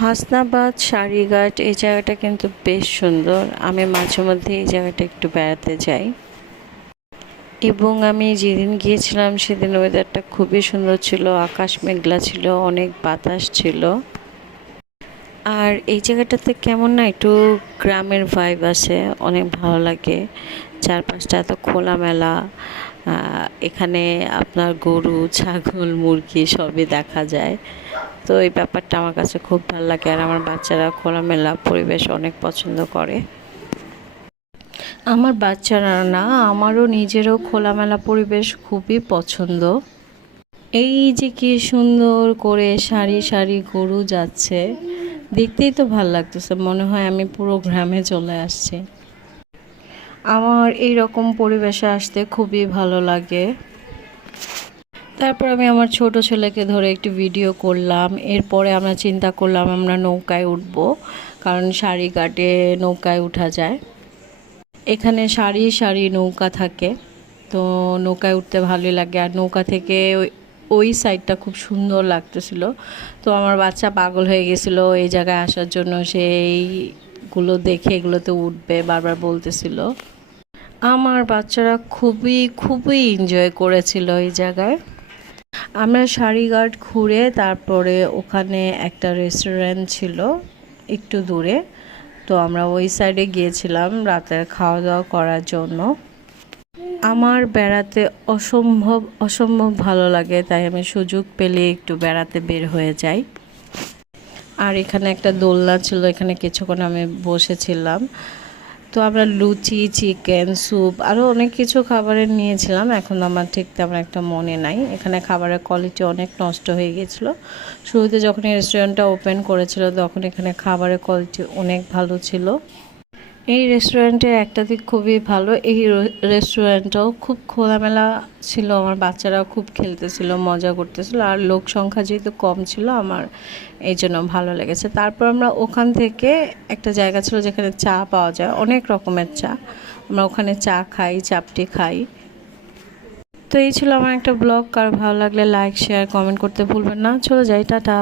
হাসনাবাদ সারিঘাট এই জায়গাটা কিন্তু বেশ সুন্দর। আমি মাঝে মধ্যে এই জায়গাটা একটু বেড়াতে যাই এবং আমি যেদিন গিয়েছিলাম সেদিন ওয়েদারটা খুবই সুন্দর ছিল, আকাশ মেঘলা ছিল, অনেক বাতাস ছিল। আর এই জায়গাটাতে কেমন না একটু গ্রামের ভাইব আছে, অনেক ভালো লাগে। চারপাশটা এত খোলামেলা, এখানে আপনার গরু ছাগল মুরগি সবই দেখা যায়। তো এই ব্যাপারটা আমার কাছে খুব ভালো লাগে, আর আমার বাচ্চারা খোলামেলা পরিবেশ অনেক পছন্দ করে। আমার বাচ্চারা না, আমারও নিজেরও খোলামেলা পরিবেশ খুবই পছন্দ। এই যে কি সুন্দর করে সারি সারি গরু যাচ্ছে, দেখতেই তো ভাল লাগতেছে, মনে হয় আমি পুরো গ্রামে চলে আসছি। আমার এই রকম পরিবেশে আসতে খুবই ভালো লাগে। তারপর আমি আমার ছোট ছেলেকে ধরে একটি ভিডিও করলাম। এরপরে আমরা চিন্তা করলাম আমরা নৌকায় উঠব, কারণ সারিঘাটে নৌকায় উঠা যায়। এখানে সারি সারি নৌকা থাকে, তো নৌকায় উঠতে ভালোই লাগে। আর নৌকা থেকে ওই সাইডটা খুব সুন্দর লাগতেছিল। তো আমার বাচ্চা পাগল হয়ে গেছিল এই জায়গায় আসার জন্য, সেইগুলো দেখে এগুলোতে উঠবে বারবার বলতেছিল। আমার বাচ্চারা খুবই খুবই এনজয় করেছিল এই জায়গায়। আমরা সারিঘাট ঘুরে তারপরে ওখানে একটা রেস্টুরেন্ট ছিল একটু দূরে, তো আমরা ওই সাইডে গিয়েছিলাম রাতের খাওয়া দাওয়া করার জন্য। আমার বেড়াতে অসম্ভব অসম্ভব ভালো লাগে, তাই আমি সুযোগ পেলে একটু বেড়াতে বের হয়ে যাই। আর এখানে একটা দোলনা ছিল, এখানে কিছুক্ষণ আমি বসেছিলাম। তো আমরা লুচি, চিকেন, স্যুপ আরও অনেক কিছু খাবারের নিয়েছিলাম, এখন আমার ঠিক তেমন একটা মনে নাই। এখানে খাবারের কোয়ালিটি অনেক নষ্ট হয়ে গিয়েছিলো। শুরুতে যখন এই রেস্টুরেন্টটা ওপেন করেছিল তখন এখানে খাবারের কোয়ালিটি অনেক ভালো ছিল। এই রেস্টুরেন্টের একটা দিক খুবই ভালো, এই রেস্টুরেন্টটাও খুব খোলামেলা ছিল। আমার বাচ্চারাও খুব খেলতেছিল, মজা করতেছিল, আর লোক সংখ্যা যেহেতু কম ছিল আমার এই জন্য ভালো লেগেছে। তারপর আমরা ওখান থেকে একটা জায়গা ছিল যেখানে চা পাওয়া যায়, অনেক রকমের চা, আমরা ওখানে চা খাই, চাপটি খাই। তো এই ছিল আমার একটা ব্লগ। আর ভালো লাগলে লাইক শেয়ার কমেন্ট করতে ভুলবেন না। চলে যাই, টাটা।